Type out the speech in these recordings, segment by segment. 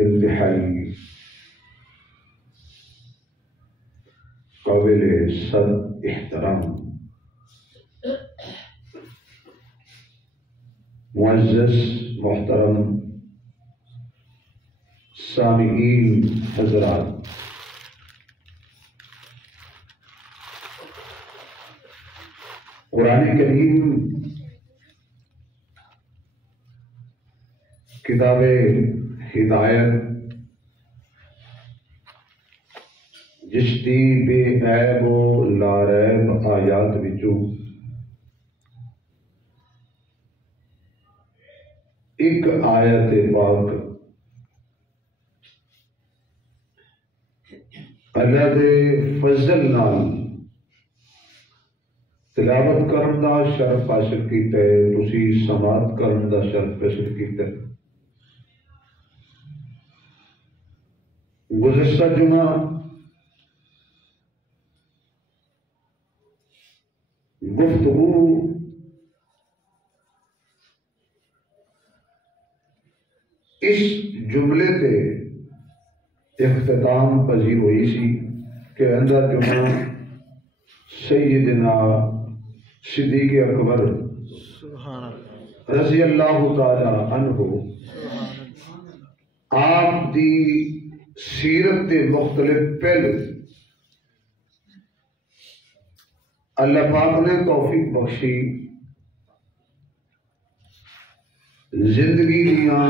انتہائی قابل صد احترام معزز محترم سامعین حضرات، قرآن کریم کتاب ہدایت جس دی بے عیب و لا ریب آیات وچوں ایک آیت پاک اللہ دے فضل نال تلاوت کرن دا شرف حاصل کیتا ہے، تسی سماعت کرن دا شرف حاصل کیتا ہے۔ گزشتہ جمعہ گفتگو اس جملے تے اختتام پذیر ہوئی سی کہ اندر جمعہ سیدنا صدیق اکبر رضی اللہ تعالی عنہ آپ دی سیرت کے مختلف پہلو اللہ پاک نے توفیق بخشی، زندگی دیاں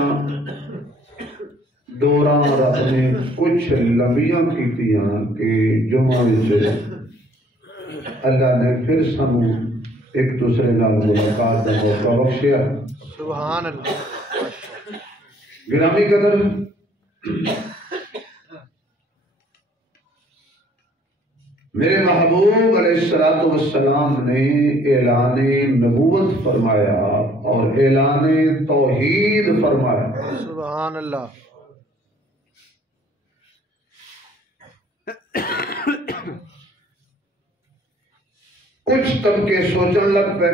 دوران رب نے کچھ لمبیاں کیتیاں کہ جمعہ وچ اللہ نے پھر سانو ایک دوسرے نال ملاقات کا موقع بخشیا۔ سبحان اللہ۔ گرامی قدر، میرے محبوب علیہ السلام نے اعلان نبوت فرمایا اور اعلان توحید فرمایا۔ سبحان اللہ۔ کچھ طبقے سوچن لگ پے،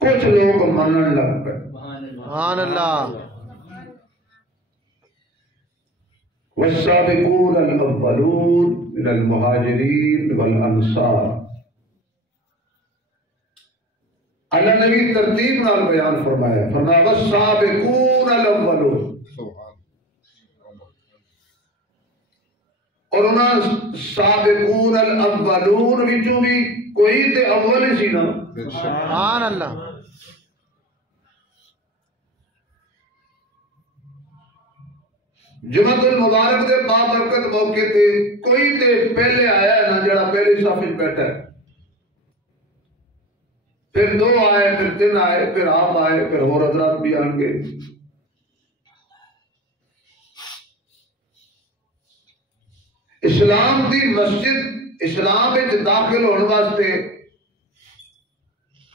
کچھ لوگ منن لگ پے۔ سبحان اللہ۔ والسابقون الاولون من المہاجرین والانصار، اللہ نبی ترتیب نال بیان فرمایا، فرمایا والسابقون الاولون، اور انہاں سابقون الاولون وچوں بھی کوئی تے اول سی نا۔ سبحان اللہ۔ جمعہ المبارک دے بابرکت موقع تے کوئی تے پہلے آیا ہے نا جڑا پہلی صف وچ بیٹھا ہے، پھر دو آئے، پھر تین آئے، پھر آپ آئے، پھر اور حضرات بھی آن گے۔ اسلام دی مسجد، اسلام وچ داخل ہونے واسطے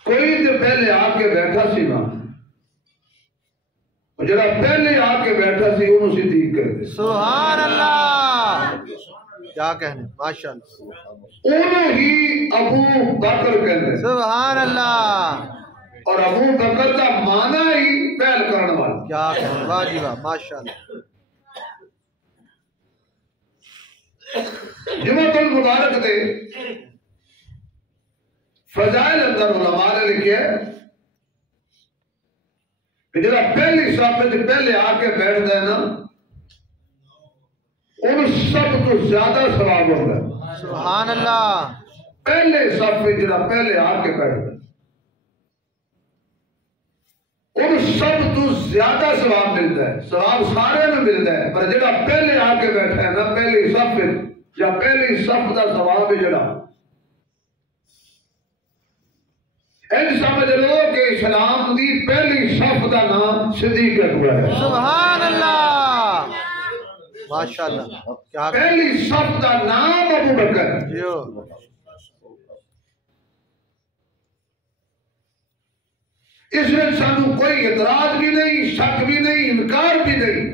کوئی تے پہلے آ کے بیٹھا سی نا، جڑا پہلے آ کے بیٹھا سی انہوں صدیق کہتے۔ سبحان اللہ، کیا کہنے، ماشاءاللہ۔ انہوں ہی ابو بکر کہتے۔ سبحان اللہ۔ اور ابو بکر کا معنی ہی پہل کرنے والا۔ کیا کہنے، واہ جی واہ، ماشاءاللہ۔ جمعہ المبارک دے فضائل اندر علماء نے لکھیا ہے کہ جب پہلی صف میں پہلے آ کے بیٹھ گئے نا، ان سب تو زیادہ ثواب ہوتا ہے۔ سبحان اللہ۔ پہلے صف میں جب پہلے آ کے بیٹھ گئے ان سب تو زیادہ ثواب ملتا ہے۔ ثواب سارے میں ملتا ہے، پر جڑا پہلے آ کے بیٹھا ہے نا پہلی صف میں، یا پہلی صف دا ثواب ہے جڑا، ان سمجھ لو کہ اسلام دی پہلی صف دا نام صدیق اکبر ہے۔ سبحان اللہ، ماشاءاللہ۔ کیا پہلی صف دا نام ابو بکر ہے۔ جیو۔ اس میں سانو کوئی اعتراض بھی نہیں، شک بھی نہیں، انکار بھی نہیں۔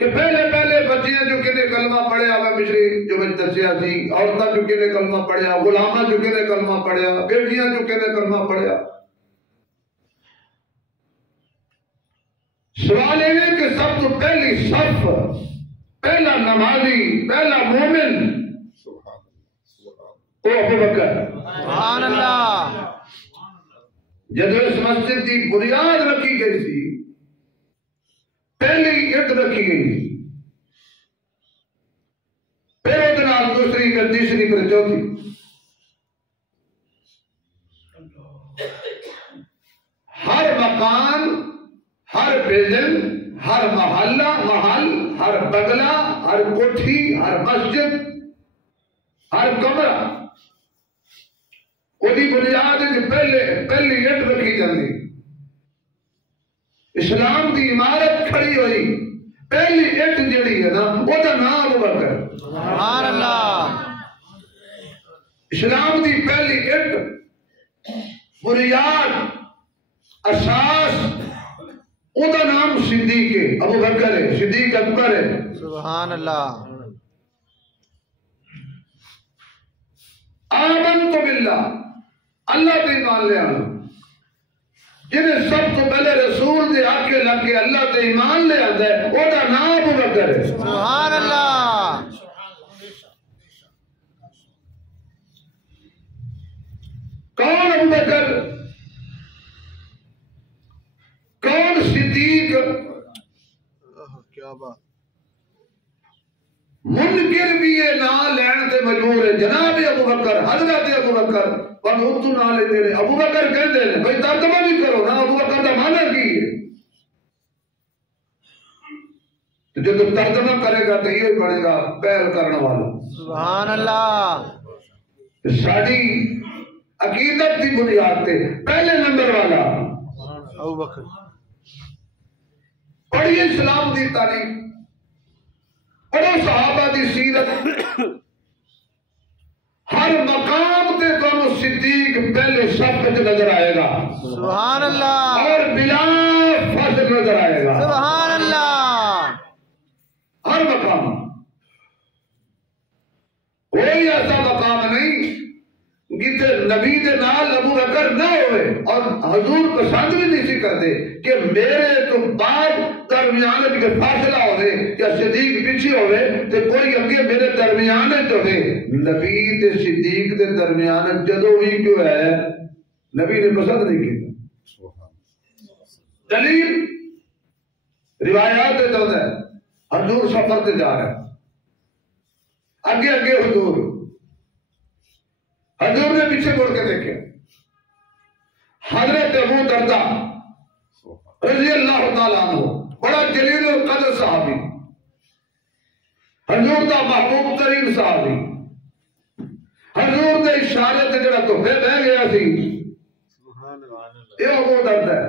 کہ پہلے بچیاں جو کنے کلمہ پڑھیا میں مشری جو میں دسیا سی، عورتاں جو کنے کلمہ پڑھیا، غلاماں جو کنے کلمہ پڑھیا، بیٹیاں جو کنے کلمہ پڑھیا۔ سوال یہ کہ سب تو پہلی صف، پہلا نمازی، پہلا مومن وہ ابو بکر سبحان اللہ۔ جب اس مسجد کی بنیاد رکھی گئی تھی، پہلی اٹ رکھی گئی، پھر ادھر دوسری، پھر تیسری، پھر چوتھی۔ ہر مکان، ہر بلڈنگ، ہر محلہ، ہر بگلا، ہر کوٹھی، ہر مسجد، ہر کمرہ وہی بنیاد پہلی اٹ رکھی جاتی۔ اسلام کی عمارت کھڑی ہوئی، پہلی اٹ جڑی ہے نا وہ دا نام ابو بکر۔ سبحان اللہ۔ اسلام کی پہلی اٹ، بنیاد، اساس، وہ دا نام صدیق ہے، ابو بکر ہے، صدیق اکبر ہے۔ سبحان اللہ۔ آمنت باللہ، اللہ تے ایمان لے آنا، جنہیں سب تو پہلے رسول دے آکے لگ کے اللہ تے ایمان لے آتا ہے، وہ دا نام ابو بکر ہے۔ سبحان اللہ۔ کون ابو بکر، کون صدیق؟ کیا بات۔ منکر بھی یہ نام لین تے مجبور ہے، جناب ابو بکر، حضرت ابو بکر، پر اتو نہ لیتے ہیں۔ ابو بکر کہتے ہیں بھائی ترجمہ بھی کرو نا، ابو بکر کا معنی کی ہے؟ تو جب ترجمہ کرے گا تو یہ پڑھے گا پہل کرنے والا۔ سبحان اللہ۔ ساری عقیدت کی بنیاد تے پہلے نمبر والا ابو بکر۔ پڑھیے اسلام دی تاریخ، پڑھو صحابہ دی سیرت، ہر مقام تے تمہیں صدیق پہلے صف وچ نظر آئے گا، سبحان اللہ۔ اور بلا فاصل نظر آئے گا، سبحان اللہ۔ ہر مقام۔ کوئی ایسا مقام نہیں جتے نبی دے نال ابو بکر نہ ہوئے، اور حضور پسند بھی نہیں سی کرتے کہ میرے تو بعد درمیان کے فاصلہ ہوئے یا صدیق پیچھے ہوئے تو کوئی اگے میرے درمیان جو ہے۔ نبی تے صدیق دے درمیان جدو بھی کیوں ہے نبی نے پسند نہیں کی۔ دلیل روایات جو ہے حضور سفر تے جا رہا ہے، اگے حضور نے پیچھے مڑ کے دیکھے، حضرت ابو دردہ رضی اللہ تعالیٰ عنہ بڑا جلیل القدر صحابی، حضور دا محبوب ترین صحابی، حضور دے اشارے تے جڑا تحفے بہ گیا سی، یہ ابو دردہ ہے۔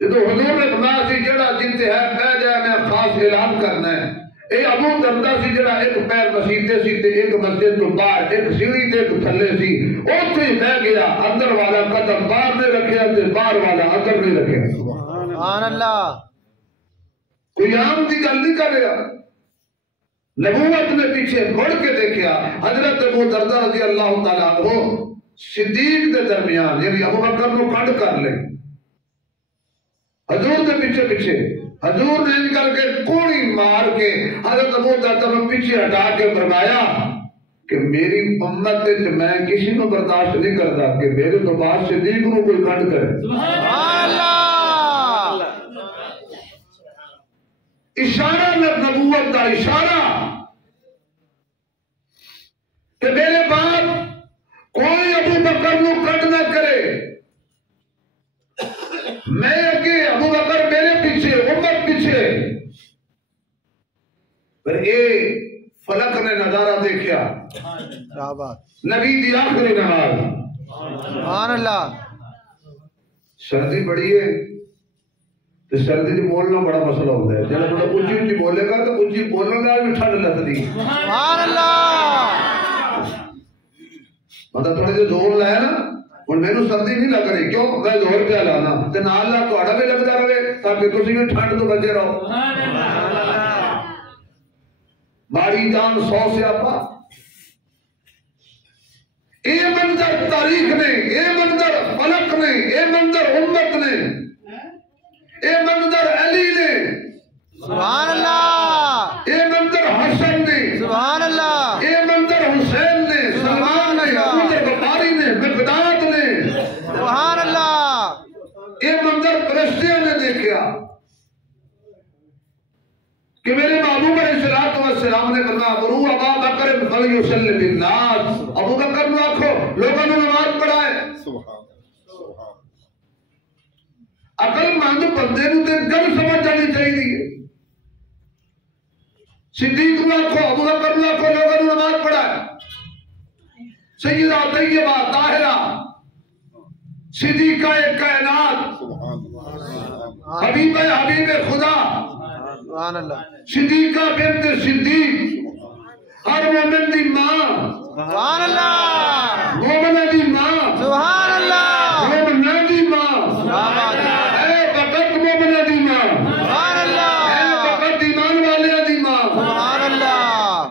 جدو حضور نے فرمایا سی جڑا جنتے ہے بہ جائے میں خاص اعلان کرنا ہے، اے ابو دردہ سی جڑا ایک پیر مسیتے سی تے ایک مسجد تو باہر، ایک سیڑھی تے ایک تھلے سی، اوتھے ہی بہ گیا، اندر والا قدم باہر نے رکھیا تے باہر والا اندر نہیں رکھیا۔ سبحان اللہ۔ کوئی عام دی گل نہیں کر رہا، نبوت نے پیچھے مڑ کے دیکھا، حضرت ابو دردہ رضی اللہ تعالیٰ عنہ صدیق دے درمیان یعنی ابو بکر کو کنڈ کر لے، حضور دے پیچھے حضور نے ان کر کے کوڑی مار کے حضرت ابو دردہ کو پیچھے ہٹا کے فرمایا کہ میری امت میں کسی کو برداشت نہیں کرتا کہ میرے تو بعد صدیق کو کوئی کنڈ کرے۔ سبحان اللہ۔ اشارہ نبوت کا اشارہ کہ میرے بعد کوئی ابو بکر کو کنڈ نہ کرے، میں اگے ابو بکر میرے پیچھے، امت پیچھے۔ پھر اے فلک نے نظارہ دیکھا، کیا بات۔ نبی دی آخری نماز، سبحان اللہ۔ سردی بڑی ہے تو سردی میں بولنا بڑا مسئلہ ہوتا ہے، جب تھوڑا اونچی بولے گا تو اونچی بولنے کا بھی ٹھنڈ لگتی، سبحان اللہ۔ مطلب تھوڑے جو زور لایا نا اور میں نے سردی نہیں لگ رہی کیوں میں زہر پہ لانا تے نال لا تہاڈا بھی لگدا رہے تاکہ تسی بھی ٹھنڈ تو بچے رہو ماڑی جان 100 سیاپا اے منظر تاریخ نے اے منظر فلک نے اے منظر امت نے اے منظر علی نے سبحان اللہ اے منظر حسن نے سبحان اللہ اے منظر حسین نے سلمان نے ابو بخاری نے مقداد نے سبحان اللہ اے منظر پرستیاں نے دیکھا کہ میرے محبوب علیہ السلام نے فرمایا ابو ابا بکر فلیصلی بالناس ابو بکر نے آکھو لوگوں نے نماز پڑھائے عقل مند بندے نوں تے گل سمجھ جانی چاہیے صدیق نے آکھو ابو بکر نے آکھو لوگوں نے نماز پڑھائے سیدہ طیبہ طاہرہ صدیقہ کائنات حبیب خدا سبحان اللہ صدیقہ بنت صدیق ہر مومن دی ماں سبحان اللہ مومنہ دی ماں سبحان اللہ مومنہ دی ماں سبحان اللہ اے فقط مومنہ دی ماں سبحان اللہ اے فقط ایمان والے دی ماں سبحان اللہ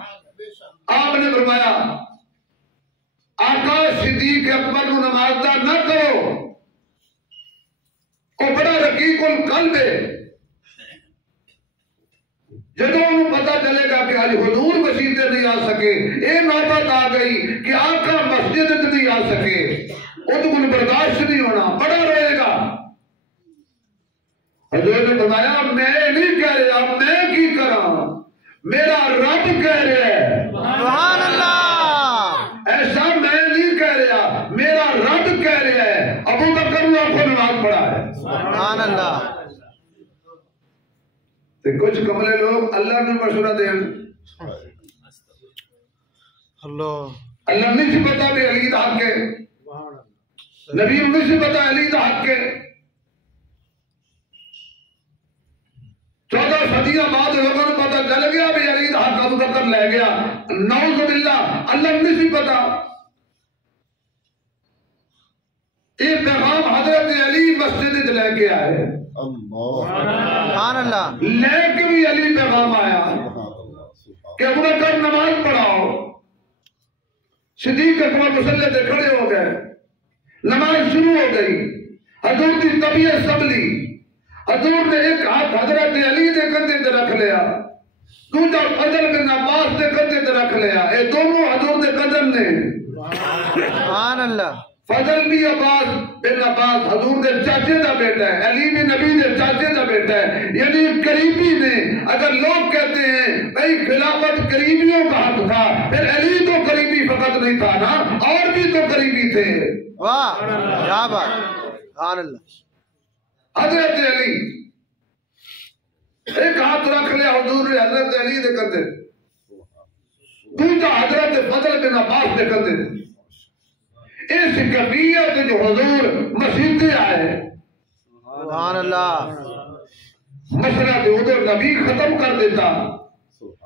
آپ نے فرمایا آقا صدیق اکبر نو نماز دا نہ کرو وہ بڑا رقیق القلب ہے جدو انہوں پتا چلے گا کہ آج حضور مسجد نہیں آ سکے اے نوبت آ گئی کہ آقا مسجد نہیں آ سکے وہ تو کچھ برداشت نہیں ہونا بڑا رہے گا حضور نے بتایا میں نہیں کہہ رہا میں کی کرا میرا رب کہہ رہا ہے سبحان اللہ ایسا میں نہیں کہہ رہا میرا رب کہہ رہا ہے ابو بکر نے آپ کو نماز پڑھا ہے سبحان اللہ کچھ کملے لوگ اللہ نے مشورہ دیں اللہ نہیں سی پتا بھی علی دا حق ہے نبی نہیں سی پتا علی دا حق ہے 14 صدیاں بعد لوگوں کو پتا چل گیا بھی علی دا حق ابو بکر لے گیا نعوذ باللہ اللہ نہیں سی پتا یہ پیغام حضرت علی مسجد لے کے آئے سبحان اللہ لے کے بھی علی پیغام آیا کہ ابو بکر نماز پڑھاؤ صدیق اکبر مصلی سے کھڑے ہو گئے نماز شروع ہو گئی حضور کی طبیعت سنبھلی حضور نے ایک ہاتھ حضرت علی کے کندھے تے رکھ لیا دوسرا فضل بن عباس کے کندھے تے رکھ لیا یہ دونوں حضور کے قدم نے سبحان اللہ فضل بھی عباس بن عباس حضور دے چاچے دا بیٹا ہے علی بھی نبی دے چاچے دا بیٹا ہے یعنی قریبی نے اگر لوگ کہتے ہیں بھئی خلافت قریبیوں کا حق تھا پھر علی تو قریبی فقط نہیں تھا نا اور بھی تو قریبی تھے واہ کیا بات سبحان اللہ حضرت علی ایک ہاتھ رکھ لیا حضور نے حضرت علی دے کندھے دوسرا حضرت فضل بن عباس دے کندھے اس کفیت جو حضور مسجد آئے سبحان اللہ مسئلہ جو ادھر نبی ختم کر دیتا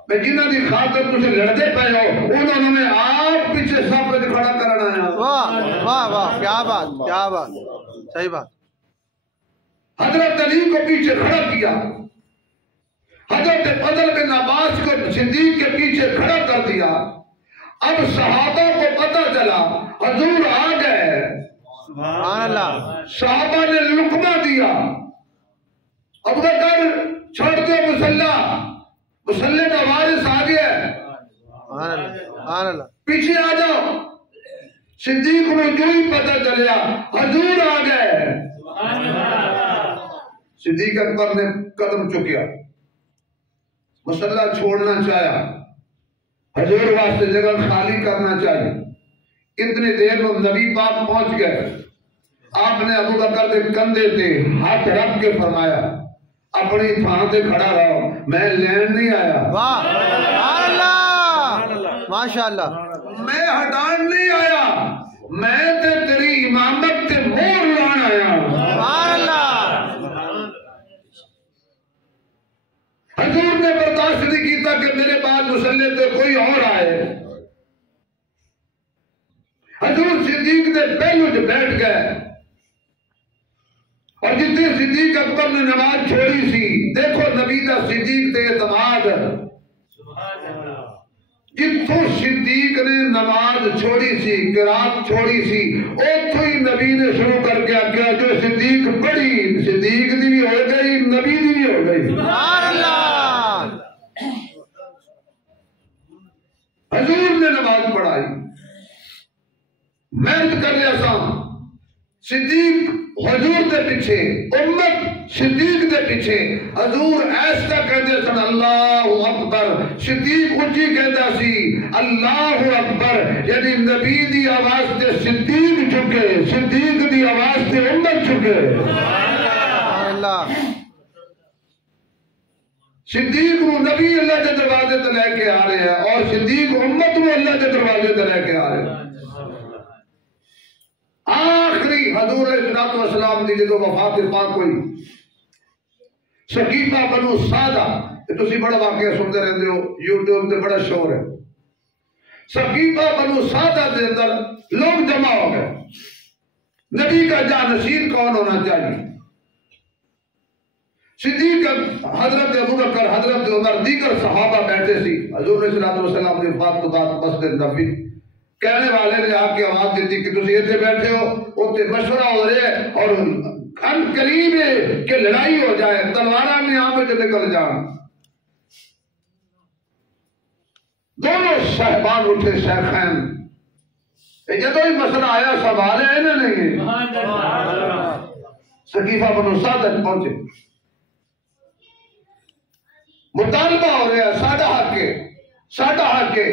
میں جنہ دی خاطر تجھے لڑتے پہ ہو انہوں نے آپ پیچھے سب کو کھڑا کرنا ہے واہ واہ واہ کیا بات صحیح بات حضرت علی کو پیچھے کھڑا کیا حضرت فضل بن عباس کو صدیق کے پیچھے کھڑا کر دیا اب صحابہ کو پتہ چلا حضور آ گئے سبحان اللہ صحابہ نے لقمہ دیا ابو بکر چھوڑ دو مسلح کا وارث آ گیا سبحان اللہ پیچھے آ جاؤ صدیق کو جو ہی پتہ چلیا حضور آ گئے صدیق اکبر نے قدم چکیا مسلح چھوڑنا چاہیا حضور واسطے جگہ خالی کرنا چاہیے اتنی دیر میں نبی پاک پہنچ گئے آپ نے ابو بکر کے کندھے تے ہاتھ رکھ کے فرمایا اپنی تھان تے کھڑا رہو میں لین نہیں آیا واہ سبحان اللہ ماشاءاللہ میں ہٹان نہیں آیا میں تے تیری امامت تے مور لان آیا سبحان اللہ حضور نے برداشت نہیں کیتا کہ میرے بعد مسلح تے کوئی اور آئے حضور صدیق نے پہلو جو بیٹھ گئے، اور جتنے صدیق اکبر نے نماز چھوڑی سی، دیکھو نبی دا صدیق تے اعتماد، جتوں صدیق نے نماز چھوڑی سی، قرات چھوڑی سی، اتوں ہی نبی نے شروع کر کے کیا جو صدیق بڑی، صدیق دی بھی ہو گئی، نبی دی بھی ہو گئی۔ سبحان اللہ۔ حضور نے نماز پڑھائی، محنت کر لیا سام، صدیق حضور دے پیچھے، امت صدیق دے پیچھے، حضور ایسا کہتے سن اللہ اکبر، صدیق اونچی کہتا سی اللہ اکبر، یعنی نبی دی آواز تے صدیق چکے، صدیق دی آواز تے امت چکے۔ صدیق نو نبی اللہ کے دروازے تے لے کے آ رہے ہیں، اور صدیق امت نو اللہ کے دروازے تے لے کے آ رہے ہیں۔ آخری حضور علیہ السلام دی جدو وفات پاک ہوئی، سقیفہ بنو سادہ، تسی بڑا واقعہ سنتے رہتے ہو، یوٹیوب تے بڑا شور ہے، سقیفہ بنو سادہ دے اندر لوگ جمع ہو گئے، نبی کا جانشین کون ہونا چاہیے؟ صدیق حضرت ابوبکر، حضرت عمر، دیگر صحابہ بیٹھے سی، حضور علیہ السلام نے وفات تو بعد مسجد نبی کہنے والے نے آ کے آواز دیتی کہ تسی اتنے بیٹھے ہو، اتنے مشورہ ہو رہے ہیں، اور ان قریب ہے کہ لڑائی ہو جائے، تلوارہ میں یہاں پہ نکل جائیں۔ دونوں صاحبان اٹھے، شیخین، جدو ہی مسئلہ آیا سوال ہے نا نہیں، سقیفہ بنو سادہ پہنچے، مطالبہ ہو رہا ہے، ساڈا حق ہے، ساڈا حق ہے۔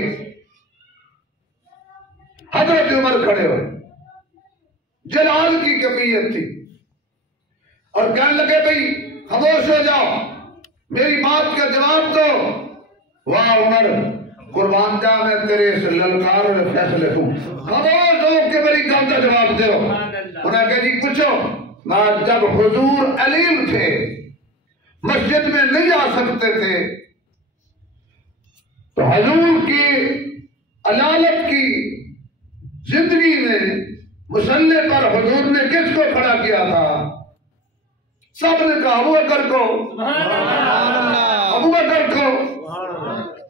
حضرت عمر کھڑے ہوئے، جلال کی کمیت تھی، اور کہنے لگے بھئی خاموش ہو جاؤ، میری بات کا جواب دو۔ واہ عمر، قربان جا میں تیرے اس للکار میں فیصلے دوں، خاموش ہو کہ میری گل کا جواب دو۔ انہوں نے کہا جی پوچھو۔ جب حضور علیم تھے، مسجد میں نہیں آ سکتے تھے، تو حضور کی علالت کی زندگی میں مسلح پر حضور نے کس کو کھڑا کیا تھا؟ سب نے کہا ابو بکر کو، ابو بکر کو،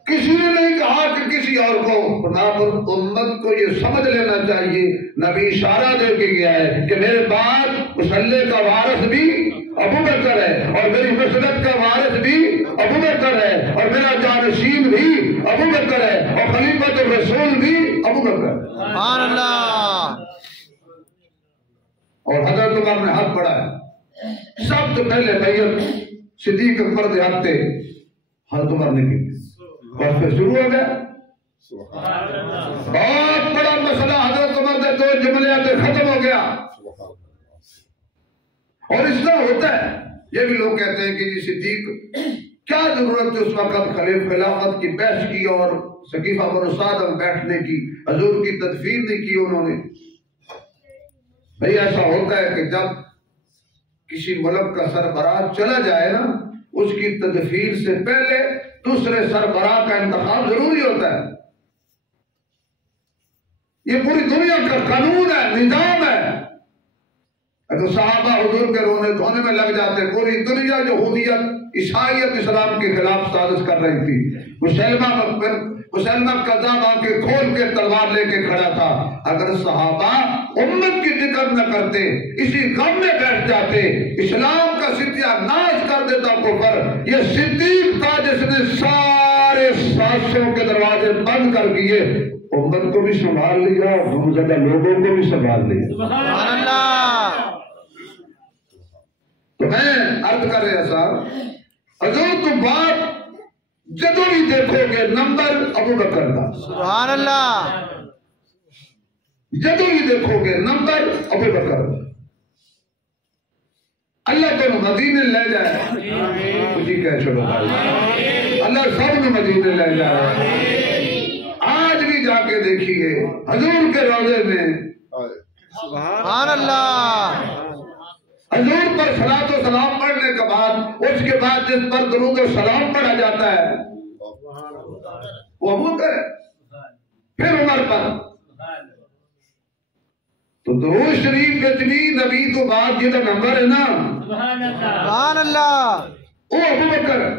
کسی نے نہیں کہا کہ کسی اور کو۔ امت کو یہ سمجھ لینا چاہیے، نبی اشارہ دے کے گیا ہے کہ میرے بعد مسلح کا وارث بھی ابو بکر ہے، اور میری مسلط کا وارث بھی ابو بکر ہے، اور میرا جانشین بھی ابو بکر ہے، اور خلیفۃ الرسول بھی ابو بکر ہے۔ سبحان اللہ۔ اور حضرت عمر نے ہاتھ بڑھایا، سب تو پہلے بیعت صدیق اکبر دے ہاتھ تے حضرت عمر نے کی، اور پھر شروع ہو گیا بہت بڑا مسئلہ، حضرت عمر دے دو جملیات ختم ہو گیا۔ اور اس طرح ہوتا ہے، یہ بھی لوگ کہتے ہیں کہ جی صدیق کیا ضرورت تھی اس وقت خلافت کی بحث کی اور سقیفہ بنو سادہ میں بیٹھنے کی، حضور کی تدفین نہیں کی انہوں نے۔ بھئی ایسا ہوتا ہے کہ جب کسی ملک کا سربراہ چلا جائے نا، اس کی تدفین سے پہلے دوسرے سربراہ کا انتخاب ضروری ہوتا ہے۔ یہ پوری دنیا کا قانون ہے، نظام ہے۔ اگر صحابہ حضور کے رونے دھونے میں لگ جاتے، پوری دنیا یہودیت عیسائیت اسلام کے خلاف سازش کر رہی تھی، مسلمہ قذاب آنکھیں کھول کے تلوار لے کے کھڑا تھا۔ اگر صحابہ امت کی ذکر نہ کرتے، اسی غم میں بیٹھ جاتے، اسلام کا ستیہ ناش کر دیتا کفر۔ یہ صدیق تھا جس نے سارے سازشوں کے دروازے بند کر دیے، امت کو بھی سنبھال لیا، ہم زدہ لوگوں کو بھی سنبھال لیا۔ سبحان اللہ۔ تو میں عرض کر رہا صاحب، حضور تو بات جدو بھی دیکھو گے نمبر ابو بکر کا، سبحان اللہ۔ جدو بھی دیکھو گے نمبر ابو بکر۔ اللہ تو مدینے لے جائے، مجھے کہہ چھوڑو بھائی، اللہ سب نے مدینے لے جائے۔ آج بھی جا کے دیکھیے حضور کے روضے میں، سبحان اللہ، حضور پر صلاۃ و سلام پڑھنے کے بعد، اس کے بعد جس پر درود و سلام پڑھا جاتا ہے وہ ابو بکر ہے، پھر عمر پر، شریف بھی نبی تو بعد جہاں نمبر ہے نا سبحان اللہ وہ ابو بکر ہے۔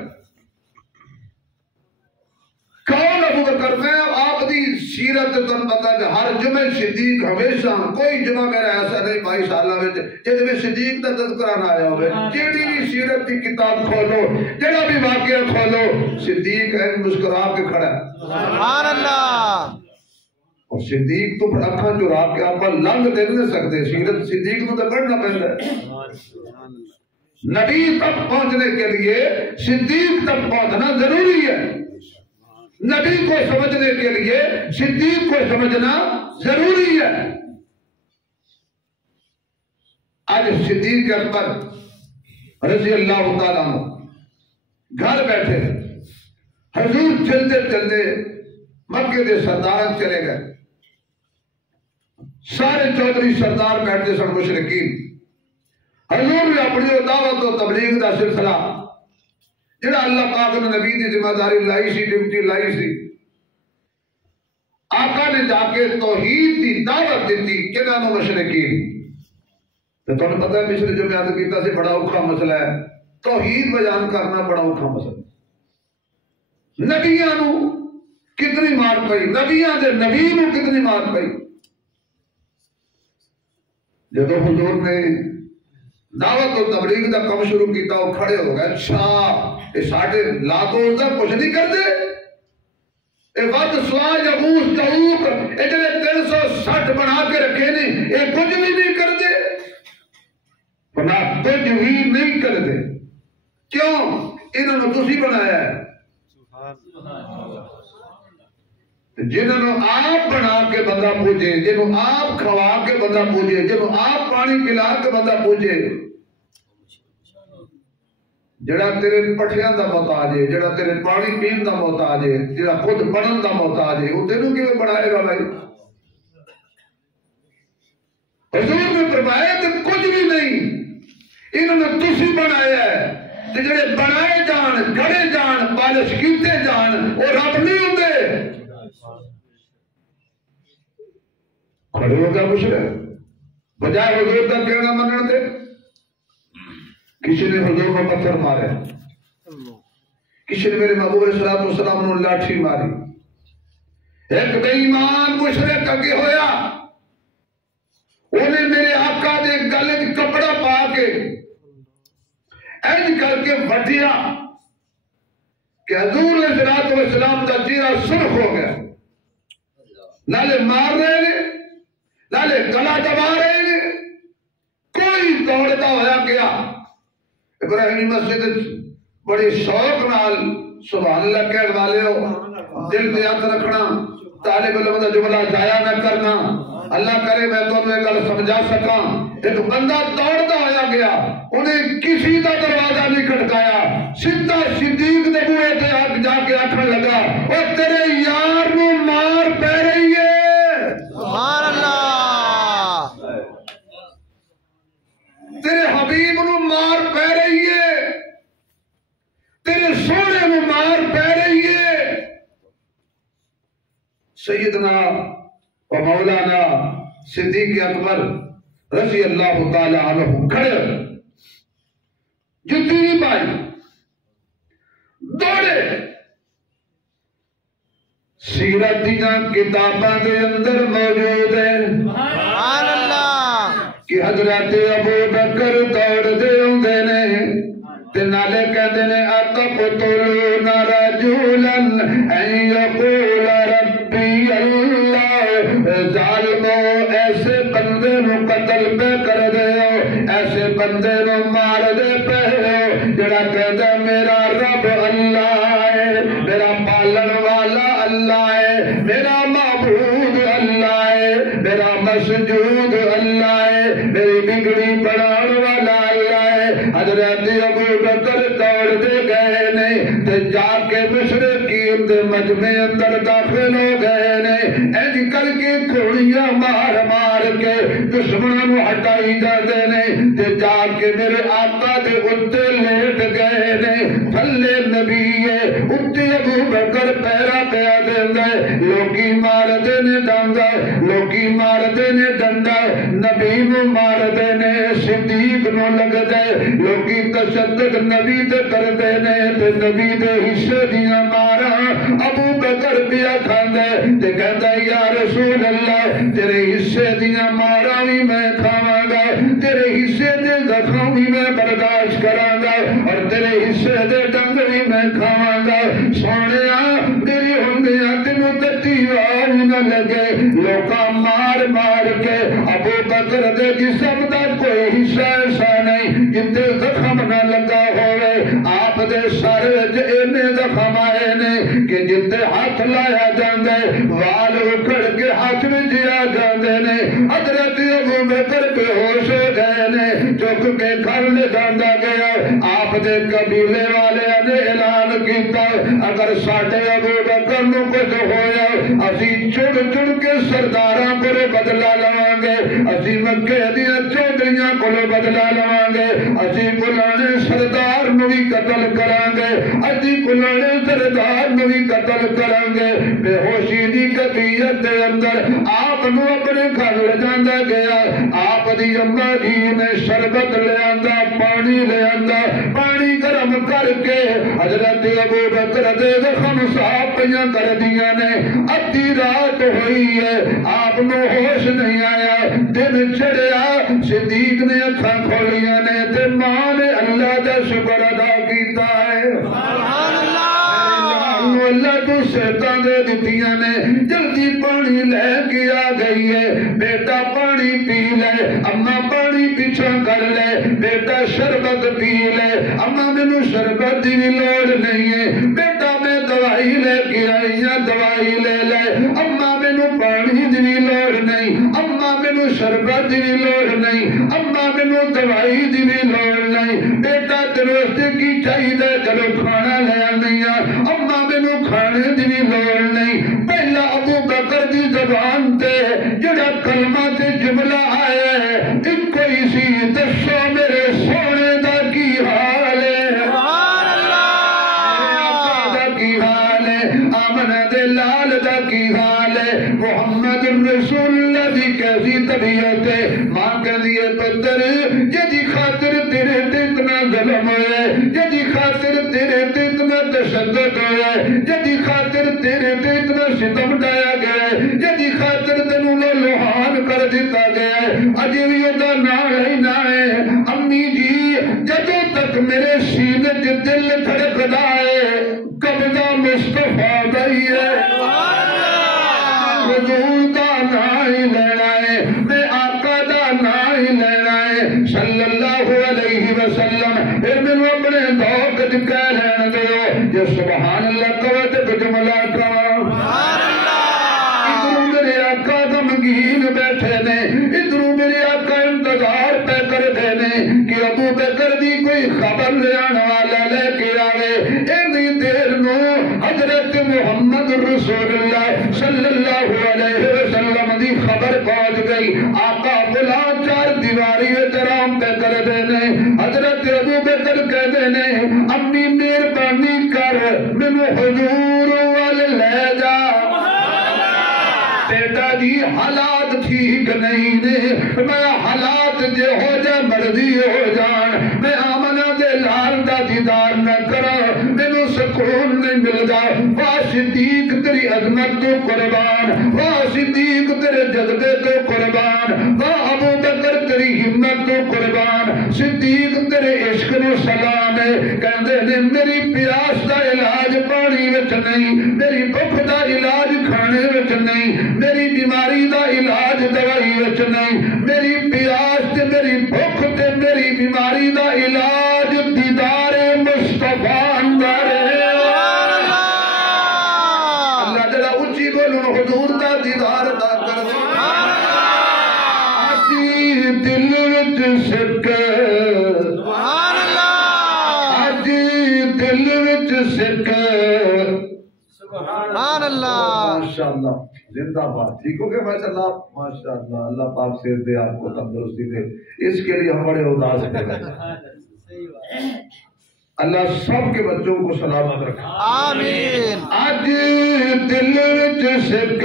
کون ابو بکر؟ میں آپ دی سیرت تن پتا کہ ہر جمعہ صدیق ہمیشہ کوئی جمعہ میرا ایسا نہیں 22 سالہ میں جس میں صدیق کا تذکرہ نہ آیا ہوئے۔ جیڑی بھی سیرت کی کتاب کھولو، جڑا بھی واقعہ کھولو، صدیق ہے مسکرا کے کھڑا ہے۔ سبحان اللہ اور صدیق تو پھر اکھاں چرا کے آپ لنگ دے نہیں سکتے، سیرت صدیق کو تو پڑھنا پڑتا ہے۔ نبی تک پہنچنے کے لیے صدیق تک پہنچنا ضروری ہے، نبی کو سمجھنے کے لیے صدیق کو سمجھنا ضروری ہے۔ آج صدیق اکبر رضی اللہ تعالیٰ عنہ گھر بیٹھے، حضور چلتے چلتے مکے دے سردار چلے گئے، سارے چودھری سردار بیٹھتے سن مشرکین۔ حضور نے اپنی دعوت و تبلیغ دا سلسلہ جڑا اللہ پاک نے نبی دی ذمہ داری لائی سی، ڈیوٹی لائی سی، آقا نے جا کے توحید دی دعوت دیتی کنہاں نوں؟ مشرکین۔ تو تمہیں پتہ ہے مصر جو بیان کیتا سے بڑا اوکھا مسئلہ ہے، توحید بیان کرنا بڑا اوکھا مسئلہ ہے۔ نبیاں نوں کتنی مار پئی، نبیاں دے نبی نوں کتنی مار پئی۔ جب حضور نے دعوت و تبلیغ دا کم شروع کیتا، وہ کھڑے ہو گئے، اچھا یہ ساڑھے لاتوں دا کچھ نہیں کر دے، یہ ود سوا یغوث یعوق یہ جڑے 360 بنا کے رکھے نے یہ کچھ نہیں کر دے، بنا کچھ بھی نہیں کر دے۔ کیوں؟ انہوں نے تسی بنایا ہے، جنہوں نے آپ بنا کے بندہ پوجے، جنہوں آپ کھوا کے بندہ پوجے، جنہوں آپ پانی پلا کے بندہ پوجے، جڑا تیرے پٹھیاں دا محتاج ہے، جڑا تیرے پانی پین دا محتاج ہے، جڑا خود بنن دا محتاج ہے، وہ تینوں کیوں بنائے گا بھائی؟ حضور نے فرمایا کہ کچھ بھی نہیں، انہوں نے تسی بنایا ہے، تے جڑے بنائے جان، گھڑے جان، پالش کیتے جان، وہ رب نہیں ہوندے۔ کھڑے ہو گیا مشرک، بجائے حضور کا کہنا منن دے، کسی نے حضور کو پتھر مارے، کسی نے میرے محبوب علیہ السلام نے لاٹھی ماری، ایک بے ایمان مشرک اگے ہویا، انہیں میرے آقا دے گلے میں کپڑا پا کے اینج کر کے وڈیا کہ حضور علیہ السلام کا چہرہ سرخ ہو گیا، نالے مار رہے نے، نالے گلا دبا رہے نے، کوئی دوڑتا ہویا گیا۔ ابراہیمی مسجد بڑی شوق نال سبحان اللہ کہنے والے ہو، دل پہ ہاتھ رکھنا، طالب علم کا جملہ ضائع نہ کرنا، اللہ کرے میں تمہیں گل سمجھا سکاں۔ ایک بندہ دوڑتا آیا گیا، انہیں کسی کا دروازہ نہیں کھٹکایا، سیدھا صدیق دے بوئے تے جا کے آکھنے لگا، او تیرے یار نو مار پہ رہی ہے، سبحان اللہ، تیرے حبیب نو مار پہ رہی ہے، تیرے سونے نو مار پہ رہی ہے۔ سیدنا و مولانا صدیق اکبر رضی اللہ تعالی عنہ کھڑے جتی نہیں پائی، دوڑے۔ سیرت دیاں کتاباں دے اندر موجود ہے سبحان اللہ کہ حضرت ابو بکر دوڑ دے ہوندے نے تے نالے کہندے نے اتقتلون رجلا ان یقول ربی اللہ، ظالمو ایسے بندے نو قتل پہ کر دے ہو، ایسے بندے نو مار دے پہ ہو جڑا کہندا میرا رب اللہ ہے، میرا پالن والا اللہ ہے، میرا معبود اللہ ہے، میرا مسجود اللہ ہے، میری بگڑی بنان والا اللہ ہے۔ حضرت ابو بکر دوڑ دے گئے نہیں تے جا کے مشرقین حکیم دے مجمع اندر داخل ہو گئے نے اینج کر کے گھوڑیاں مار مار کے دشمنوں ہٹائی جاندے نے تے جا کے میرے آقا دے اتے لیٹ گئے نے تھلے نبی اتے ابو بکر پیرا پیا دے لوکی مار دے نے ڈانگا لوکی مار دے نے ڈنڈا نبی نو مار دے نے صدیق نو لگ دے لوکی تشدد نبی دے کر دے نے تے نبی دے حصے دیاں مارا ابو بکر پیا کھاندے تے کہندا یا رسول اللہ تیرے حصے دیاں مارا بھی میں کھاواں گا تیرے حصے دے زخم بھی میں برداشت کراں گا اور تیرے حصے دے ڈنگ بھی میں کھاواں گا سونیا میری ہندیاں تینوں تتی آج نہ لگے لوکاں مار مار کے ابو بکر دے جسم دا کوئی حصہ ایسا نہیں جتے زخم نہ لگا ہوئے آپ دے سارے اینے زخم آئے نے کہ جتے ہاتھ لایا جاندے وال اکھڑ کے ہاتھ میں جیا جاندے نے حضرت ابو بکر پہ ہوش ہو گئے نے چک کے گھر لے جاندا گیا آپ دے قبیلے والے نے اعلان کیتا اگر ساڈے ابو بکر نو کچھ ہویا اسی چڑ چڑ کے سرداراں کو بدلا لواں گے اسی مکے دیاں چودھریاں کو بدلا لواں گے اسی کلانے سردار نو بھی قتل کراں گے اسی کلانے سردار نو بھی قتل کراں گے بے ہوشی دی کفیت دے اندر آپ نو اپنے گھر لے جاندا گیا آپ دی اماں جی نے شربت لے آندا پانی لے آندا پانی گرم کر کے حضرت ابو بکر دے زخم صاف پیاں کر دیاں نے ادھی رات ہوئی ہے آپ نو ہوش نہیں آیا دن چڑھیا صدیق نے اکھاں کھولیاں نے تے ماں نے اللہ دا شکر ادا کیتا ہے سبحان اللہ تو شیطان دے دتیاں نے جلدی پانی لے کے آ گئی ہے بیٹا پانی پی لے اماں پانی پیچھا کر لے بیٹا شربت پی لے اماں مینوں شربت دی لوڑ نہیں ہے بیٹا میں دوائی لے کے آئی ہاں دوائی لے لے اماں مینوں پانی دی لوڑ نہیں اماں مینوں شربت دی لوڑ نہیں اماں مینوں دوائی دی لوڑ نہیں بیٹا تیرے کی چاہیے چلو کھانا لے آنی اماں مینوں کھانے دی لوڑ نہیں پہلا ابو بکر دی زبان تے جڑا کلمہ تے جملہ آیا ہے ایک کوئی سی دسو میرے سونے دا کی حال ہے سبحان اللہ دا کی حال ہے آمنہ دے لال دا کی حال ہے محمد رسول اللہ دی کیسی طبیعت ہے ماں کہ دیئے پتر جدی خاطر تیرے اتنا ظلم ہوئے جدی خاطر تیرے اتنا تشدد ہوئے جدی خاطر تیرے اتنا ستم ڈایا گیا جدی خاطر تنوں لوہان کر دیتا گیا اجی بھی ادا نہ ہی نہ ہے امی جی جدوں تک میرے سینے دل دھڑکدا ہے قبضہ مصطفیٰ دا ہی ہے حضور دا نا ہی لینا ہے میں آقا دا نا ہی لینا ہے صلی اللہ علیہ وسلم پھر میں نے اپنے ذوق کہہ لینا دیو یہ سبحان اللہ قوت بجملہ کا ادھروں میرے آقا غمگین بیٹھے نے ادھروں میرے آقا انتظار پہ کر دینے کہ ابو بکر دی کوئی خبر لے آنے والا لے کے آوے اتنی دیر نو حضرت محمد رسول اللہ صلی اللہ علیہ وسلم دی خبر پہنچ گئی آقا بلا چار دیواری احترام پہ کر دینے حضرت ابو بکر کہہ دینے امی مہربانی کر مینوں حضور والے لے جا بیٹا جی حالات ٹھیک نہیں نے میں حالات جو ہو جا مرضی ہو جان میں آمنہ دے لال دا دیدار نہ کرا مینوں سکون نہیں ملدا واہ صدیق تیری عظمت تو قربان واہ صدیق تیرے جذبے تو قربان واہ ابو بکر تیری ہمت تو قربان صدیق تیرے عشق نو سلام ہے کہندے نے میری پیاس دا علاج پانی وچ نہیں میری بھوک دا علاج کھانے وچ نہیں میری بیماری دا علاج دوائی وچ نہیں میری پیاس تے میری بھوک تے میری بیماری دا علاج دیدار مصطفیٰ اندر ہے اللہ جڑا اچھی بولو حضور دا دیدار دا کر دے آجی دل وچ سکھ سبحان اللہ آجی دل وچ سکھ ماشاءاللہ زندہ باد ٹھیک ہو گیا ماشاءاللہ ماشاءاللہ اللہ پاک سے دے آپ کو تندرستی دے اس کے لیے ہم بڑے اداس ہیں اللہ سب کے بچوں کو سلامت رکھے آمین آج دل وچ سک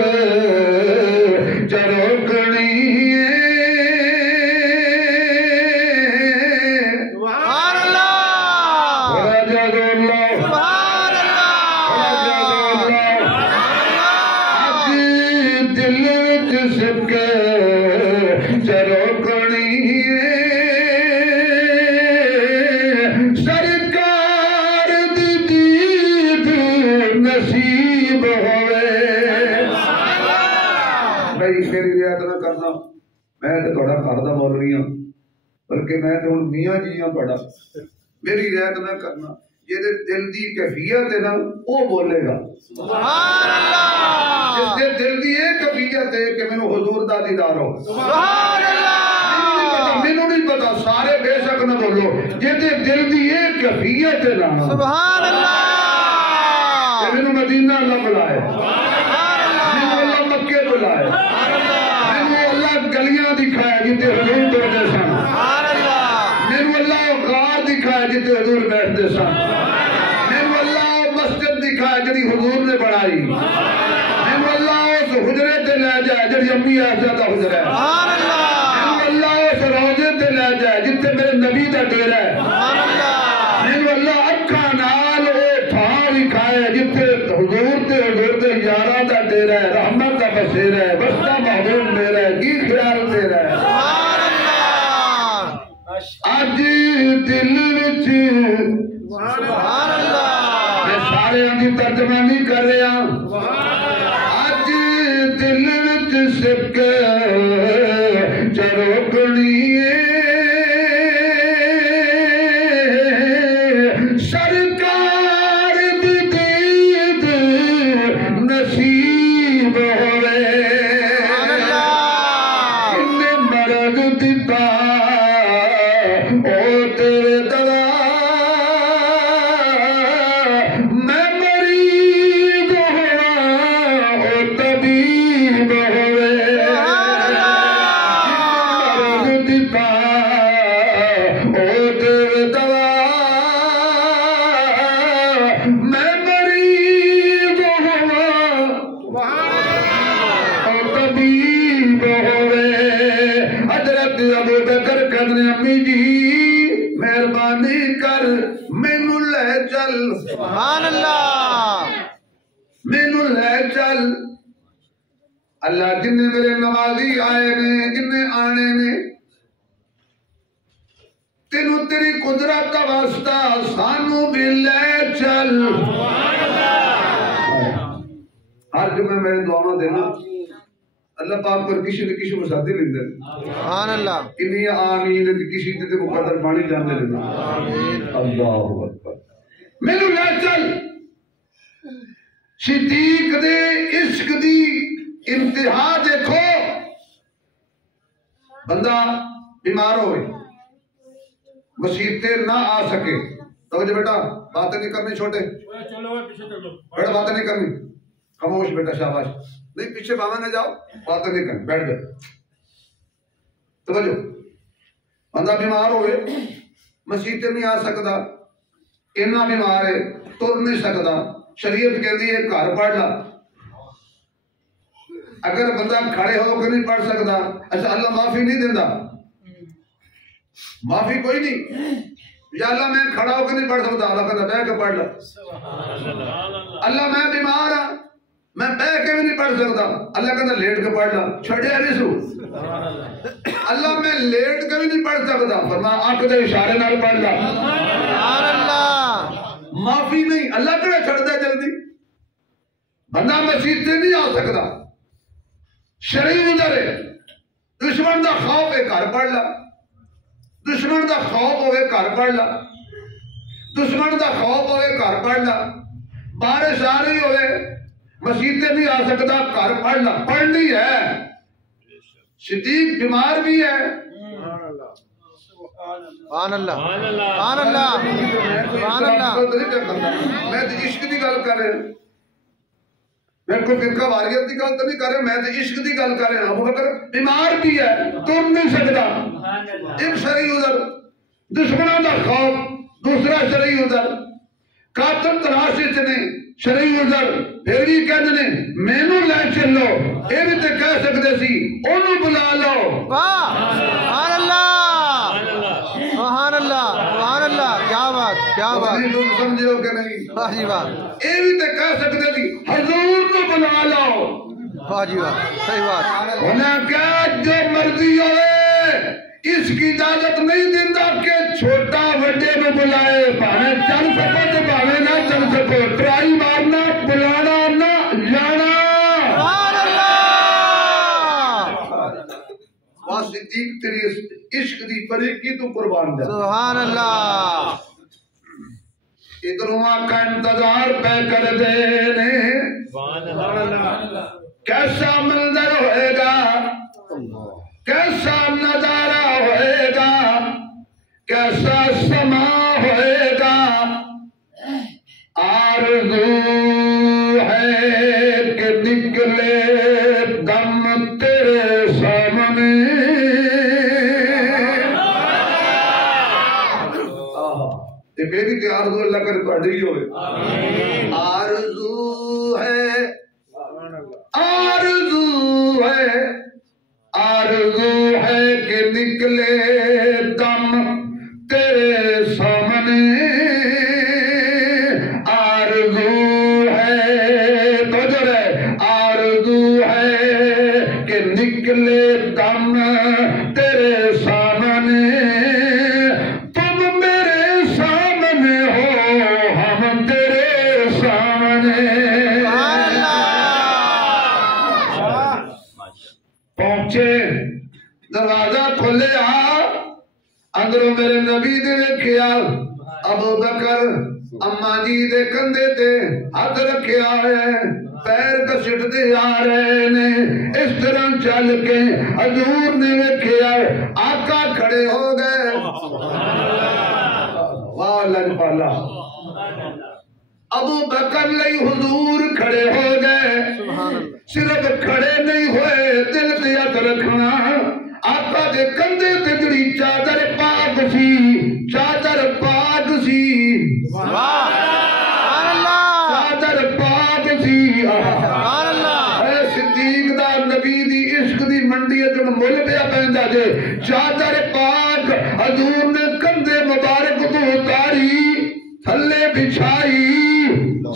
چروکڑی سبحان اللہ سبحان اللہ دل وچ سک چروکڑی سرکار دی دید نصیب ہوئے بھائی میری رعایت نہ کرنا میں تو تھوڑا گھر دا مولوی ہاں بلکہ میں تو ہن میاں جی ہاں تھوڑا میری رعایت نہ کرنا یہ دل دی کیفیت ہے نا وہ بولے گا سبحان اللہ جس دے دل دی یہ کیفیت ہے کہ مینوں حضور دا دیدار ہو سبحان اللہ مینوں نہیں پتا سارے بے شک نہ بولو جس دے دل دی یہ کیفیت ہے نا سبحان اللہ مینوں مدینہ اللہ بلائے مینوں اللہ مکے بلائے مینوں اللہ گلیاں دکھائے جتے حضور بیٹھے سن سبحان اللہ مینوں اللہ غار دکھائے جتے حضور بیٹھتے سن مینوں اللہ مسجد دکھائے جڑی حضور نے بنائی مینوں اللہ اس حجرے تے لے جائے جڑی امی عائشہ دا حجرہ ہے سبحان اللہ مینوں اللہ اس روضے تے لے جائے جتے میرے نبی دا ڈیرہ ہے سبحان اللہ مینوں اللہ اکھاں نال او تھاں دکھائے جتے حضور تے یاراں دا ڈیرہ ہے رحمت دا بسیرہ ہے بستا محبوب میرا ہے کی خیال تیرا ہے سبحان اللہ اج دل وچ سبحان اللہ میں سارے دی ترجمہ نہیں کر رہا اج دل وچ سک چروکڑی سرکار دی دید نصیب ہوئے انہیں مرد دیتا او تیرے دوا میں مریض ہوا او طبیب ہوئے مرد دیتا او تیرے دوا میں مریض ہوا او طبیب ہوئے حضرت ابو بکر کہنے امی جی مہربانی کر مینوں لے چل سبحان اللہ مینوں لے چل اللہ جن میرے نمازی آئے نے جن آنے نے تینوں تیری قدرت کا واسطہ سانو بھی لے چل ہر جمعہ میرے دعاواں دینا اللہ پاک پر کسی نہ کسی مسادی لیندے سبحان اللہ کنی آمین کسی تے مقدر بانی جاندے لینا اللہ اکبر مینوں لے چل صدیق دے عشق دی انتہا دیکھو بندہ بیمار ہوئے مسیح تے نہ آ سکے توجہ بیٹا باتیں نہیں کرنی چھوٹے بیٹا باتیں نہیں کرنی خاموش بیٹا شاباش نہیں پیچھے باما نہ جاؤ باتیں نہیں کرنی بیٹھ جاؤ توجہ بندہ بیمار ہوئے مسیح تے نہیں آ سکتا اتنا بیمار ہے تر نہیں سکتا شریعت کہتی ہے گھر پڑھ لا اگر بندہ کھڑے ہو کے نہیں پڑھ سکتا اچھا اللہ معافی نہیں دینا معافی کوئی نہیں یا اللہ میں کھڑا ہو کے نہیں پڑھ سکتا اللہ کہتا بیٹھ کے پڑھ لا اللہ میں بیمار ہاں میں بیٹھ کے بھی نہیں پڑھ سکتا اللہ کہتا لیٹ کے پڑھ لا چھڑیا نہیں سو اللہ میں لیٹ کے بھی نہیں پڑھ سکتا فرما آنکھ دے اشارے نال پڑھ لا سبحان اللہ معافی نہیں اللہ کہڑا چھڑ دے جلدی بندہ مسیح سے نہیں آ سکتا شرعی ادھر ہے دشمن دا خوف ہے گھر پڑھ لا دشمن دا خوف ہوئے گھر پڑھ لا دشمن دا خوف ہوئے گھر پڑھ لا بارش آ رہی ہوئے مسیح سے نہیں آ سکتا گھر پڑھ لا پڑھنی ہے صدیق بیمار بھی ہے سبحان اللہ سبحان اللہ سبحان اللہ میں تو عشق دی گل کر رہا میں کوئی فرقہ واریت کی گل تو نہیں کر رہا، میں تو عشق کی گل کر رہا ہوں۔ ابو بکر بیمار بھی ہے، تم نہیں سکتا، ایک شرعی عذر، دشمنوں کا خوف، دوسرا شرعی عذر، قاتل تلاش نے شرعی عذر، پھر بھی کہتے ہیں مینوں لے چلو، یہ بھی تو کہہ سکتے سی انہوں بلا لو۔ واہ سبحان اللہ سبحان اللہ سبحان اللہ، کیا بات کیا بات، تم سمجھو کہ نہیں؟ واہ جی واہ یہ بھی تو کہہ سکتے سی حضور کو بلا لو۔ واہ جی واہ، صحیح بات، انہیں کہا جو مرضی ہوئے، اس کی اجازت نہیں دیتا کہ چھوٹا وڈے میں بلائے، پانے چل سکو تو پانے نہ چل سکو، ٹرائی مارنا، بلانا نہ جانا۔ سبحان اللہ، وہاں صدیق تیری عشق دی فریقی تو قربان جا۔ سبحان اللہ، ادھروں کا انتظار پہ کر دینے، کیسا منظر ہوئے گا، کیسا نظارہ ہوئے گا، کیسا سما ہوئے گا، آرزو ہے کہ نکلے دم تیرے سامنے۔ یہ میری کہ آرزو اللہ کر پڑھی ہوئے، آرزو ہے، آرزو ہے، آرزو ہے کہ نکلے دم تیرے سامنے، آرزو ہے تو جرے، آرزو ہے کہ نکلے دم تیرے سامنے، تم میرے سامنے ہو ہم تیرے سامنے۔ پہنچے دروازہ کھولیا، اندروں میرے نبی دے ویکھیا، ابو بکر اما جی دے کندھے تے ہاتھ رکھیا ہے، پیر گھسٹدے آ رہے نے، اس طرح چل کے حضور نے ویکھیا، آقا کھڑے ہو گئے۔ واہ لجپالا، ابو بکر لئی حضور کھڑے ہو گئے، صرف کھڑے نہیں ہوئے، دل تے ہاتھ رکھنا، آقا دے کندھے تے جڑی چادر پاک سی، چادر پاک سی، چادر پاک سی، سبحان اللہ، اے صدیق دا نبی دی عشق دی منڈی جڑ مل پیا پیندا جے، چادر پاک حضور نے کندھے مبارک تو اتاری، تھلے بچھائی،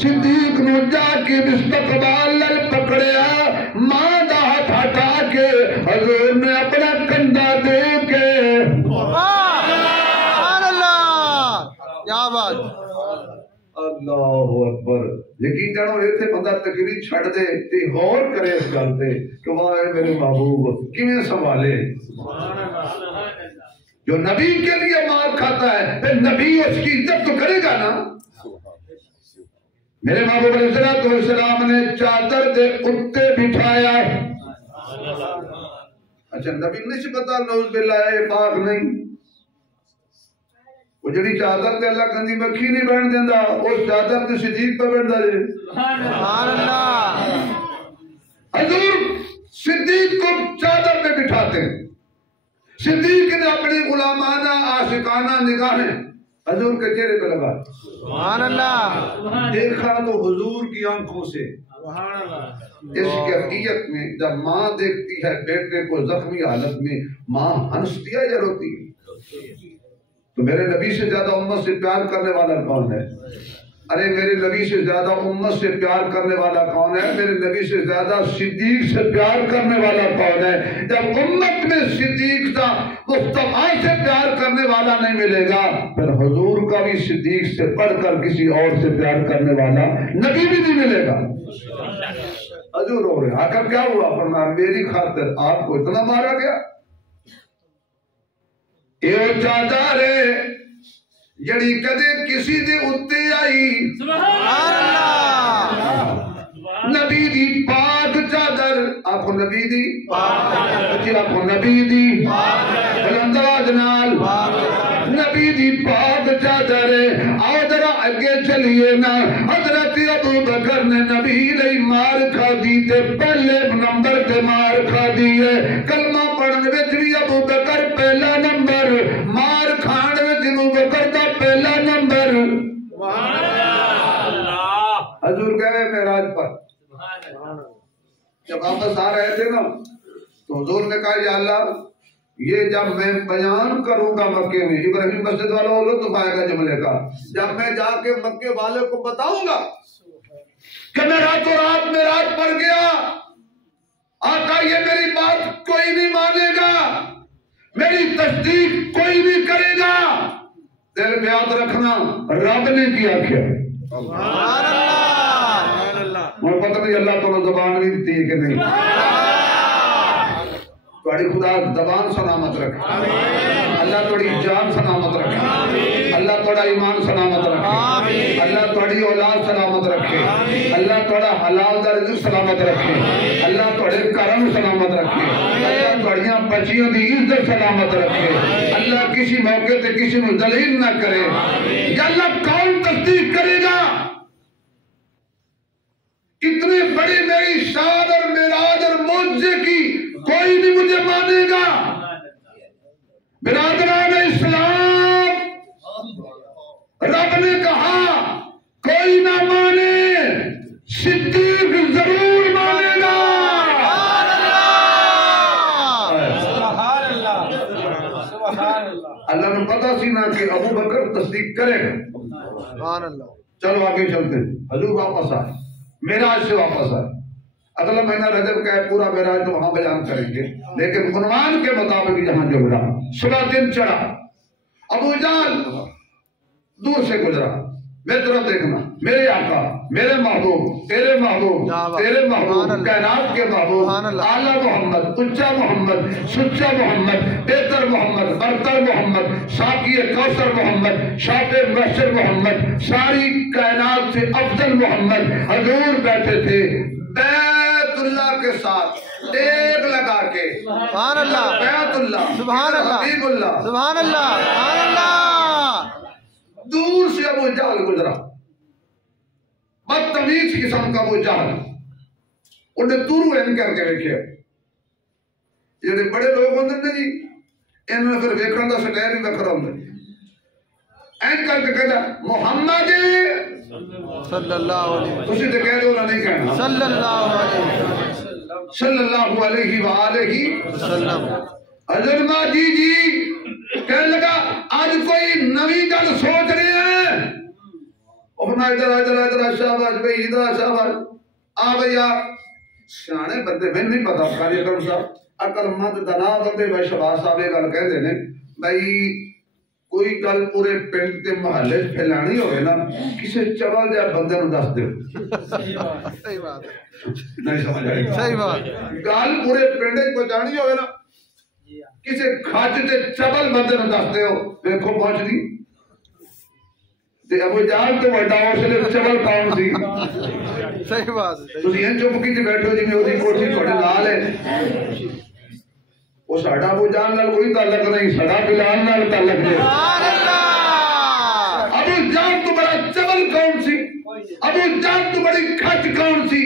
صدیق نو جا کے استقبال لل پکڑیا، ماں دا ہاتھ ہٹا کے حضور نے اپنا کندھا دے کے، سبحان اللہ، کیا بات، اللہ اکبر۔ یقین جانو ایتھے بندہ تقریر چھڑ دے تے غور کرے اس گل تے کہ واہ میرے محبوب کیویں سنبھالے، جو نبی کے لیے مار کھاتا ہے پھر نبی اس کی عزت تو کرے گا نا۔ میرے محبوب علیہ السلام نے چادر دے اتے بٹھایا، اچھا نبی نہیں سے پتا نعوذ باللہ ہے پاک نہیں، وہ جڑی چادر تے اللہ کندی مکھی نہیں بہن دیندا، اس چادر تے صدیق پہ بہندا جے۔ سبحان اللہ، حضور صدیق کو چادر پہ بٹھاتے ہیں، صدیق نے اپنی غلامانہ عاشقانہ نگاہیں حضور کے چہرے پہ لگا، سبحان اللہ، دیکھا تو حضور کی آنکھوں سے اس کیفیت میں جب ماں دیکھتی ہے بیٹے کو زخمی حالت میں، ماں ہنستی ہے یا روتی ہے؟ تو میرے نبی سے زیادہ امت سے پیار کرنے والا کون ہے؟ ارے میرے نبی سے زیادہ امت سے پیار کرنے والا کون ہے؟ میرے نبی سے زیادہ صدیق سے پیار کرنے والا کون ہے؟ جب امت میں صدیق کا مصطفیٰ سے پیار کرنے والا نہیں ملے گا، پھر حضور کا بھی صدیق سے بڑھ کر کسی اور سے پیار کرنے والا نبی بھی نہیں ملے گا۔ حضور ہو رہے آخر کیا ہوا؟ فرمایا میری خاطر آپ کو اتنا مارا گیا؟ یہ چادر ہے جڑی کدے کسی دے اتے آئی، سبحان اللہ، نبی دی پاک چادر، آپ کو نبی دی پاک، آپ کو نبی دی بلند آواز نال، نبی دی پاک چادر ہے۔ آؤ ذرا اگے چلیے نا، حضرت ابو ابو بکر نے نبی لئی مار کھا دی تے پہلے نمبر تے مار کھا دی ہے کلمہ پڑھن وچ بھی ابو بکر پہلا نمبر مار کھان وچ ابو بکر دا پہلا نمبر حضور گئے معراج پر جب واپس آ رہے تھے نا تو حضور نے کہا یا اللہ یہ جب میں بیان کروں گا مکے میں ابراہیم مسجد والا لطف آئے گا جملے کا جب میں جا کے مکے والے کو بتاؤں گا کہ میں راتوں رات معراج پر گیا آقا یہ میری بات کوئی نہیں مانے گا میری تصدیق کوئی نہیں کرے گا دل میں یاد رکھنا رب نے کیا کیا مجھے پتہ نہیں اللہ تعالیٰ زبان نہیں دیتی ہے کہ نہیں تھوڑی خدا زبان سلامت رکھے اللہ تھوڑی جان سلامت رکھے اللہ تھوڑا ایمان سلامت رکھے اللہ تھوڑی اولاد سلامت رکھے اللہ تھوڑا حلال دا رزق سلامت رکھے اللہ تھوڑے کرم سلامت رکھے اللہ تھوڑیاں بچیوں دی عزت سلامت رکھے اللہ کسی موقع تے کسی کو ذلیل نہ کرے یا اللہ کون تصدیق کرے گا کتنی بڑی میری شان اور معراج اور معجزے کی کوئی نہیں مجھے مانے گا برادران اسلام رب نے کہا کوئی نہ مانے صدیق ضرور مانے گا اللہ نے پتا سی نا کہ ابو بکر تصدیق کرے گا چلو آگے چلتے حضور واپس آئے معراج سے واپس آئے اگلا مہینہ رجب کا ہے پورا معراج تو وہاں بیان کریں گے لیکن عنوان کے مطابق جہاں جو گزرا صبح دن چڑھا ابو جہل دور سے گزرا میری طرف دیکھنا میرے آقا میرے محبوب تیرے محبوب کائنات کے محبوب اعلیٰ محمد اچا محمد سچا محمد بہتر محمد برتر محمد ساقی کوثر محمد شافع محشر محمد ساری کائنات سے افضل محمد حضور بیٹھے تھے بیت اللہ کے ساتھ ٹیک لگا کے سبحان اللہ بیت اللہ سبحان اللہ حبیب اللہ سبحان اللہ سبحان اللہ دور سے ابو جہل گزرا بدتمیز قسم کا ابو جہل انہیں دور این کر کے رکھے یہ بڑے لوگ ہوندے نے جی انہوں نے پھر ویکھن دا سٹائل ہی وکھرا ہوندا این کر کے کہنا محمد صلی اللہ علیہ تسی تے کہہ دو نہ نہیں کہنا صلی اللہ علیہ صلی اللہ علیہ وآلہ وسلم حضرت ماں جی کہنے لگا آج کوئی نوی گل سوچ رہے ہیں اپنا ادھر شاباش بھئی ادھر شاباش آ بھیا سیانے بندے میں نہیں پتا کاری اکرم صاحب عقل مند دنا بندے بھائی شباز صاحب یہ گل کہہ دینے بھائی کوئی گل پورے پنڈ تے محلے پھیلانی ہوئے نا کسے چبل جائے بندے نو دس دے صحیح بات نہیں سمجھ آئی صحیح بات گل پورے پنڈ پہنچانی ہوئے نا کسے کھاج تے چبل بندے نو دس دے ہو دیکھو پہنچ دی تے ابو جہل تے وڈا حوصلے چبل کون سی صحیح بات تسی این چپ کیتے بیٹھو جی میں اودی کوٹھی تھوڑے نال ہے وہ ساڈا ابو جہل نال کوئی تعلق نہیں ساڈا بلال نال تعلق ہے سبحان اللہ ابو جہل تو بڑا چبل کون سی ابو جہل تو بڑی کھچ کون سی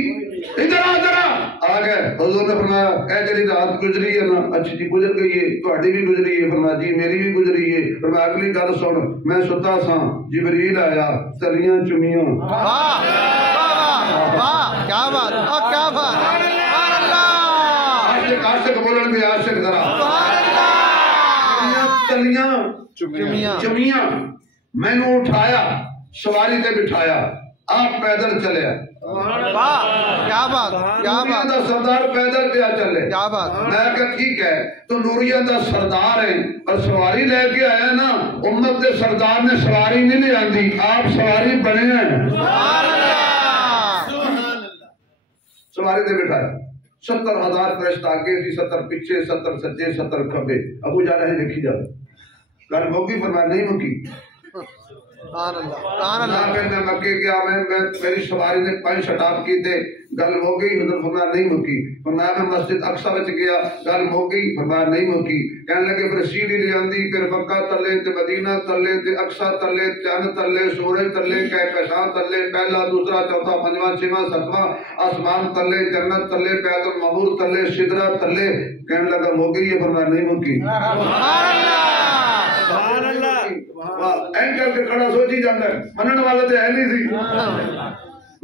ادھر آ ذرا آ گئے حضور نے فرمایا اے جڑی رات گزری ہے نا اچھی جی گزر گئی ہے تہاڈی بھی گزری ہے فرمایا جی میری بھی گزری ہے فرمایا اگلی گل سن میں ستا سا جبریل آیا تلیاں چمیاں واہ واہ کیا بات کیا بات سبحان اللہ عاشق بولن میں عاشق ذرا سبحان اللہ تلیاں چمیاں میں نے اٹھایا سواری تے بٹھایا آپ پیدل چلے واہ کیا بات کیا بات دا سردار پیدل پہ چلے کیا بات میں کہا ٹھیک ہے تو نوریہ دا سردار ہے اور سواری لے کے آیا نا امت دے سردار نے سواری نہیں لے آندی آپ سواری بنے ہیں سبحان اللہ سواری دے بٹھایا 70,000 فرشت آگے تھی 70 پیچھے 70 سجے 70 کھبے ابو جانا ہے دیکھی جاتا گل موکی فرمایا نہیں موکی سبحان اللہ سبحان اللہ پھر میں مکے گیا میں میری سواری نے 5 سٹاپ کی تھے گل ہو گئی حضور فرمایا نہیں ہوگی فرمایا میں مسجد اقصی وچ گیا گل ہو گئی فرمایا نہیں ہوگی کہنے لگے پھر سیڑھی لے آندی پھر مکہ تلے تے مدینہ تلے تے اقصی تلے چند تلے سورج تلے کہکشاں تلے پہلا دوسرا چوتھا پنجواں چھواں ستواں آسمان تلے جنت تلے بیت المعمور تلے سدرہ تلے کہنے لگا ہو گئی ہے فرمایا نہیں ہوگی سبحان اللہ اینکل کے کھڑا سوچی جاندہ ہے منن والا تے ہے نہیں سی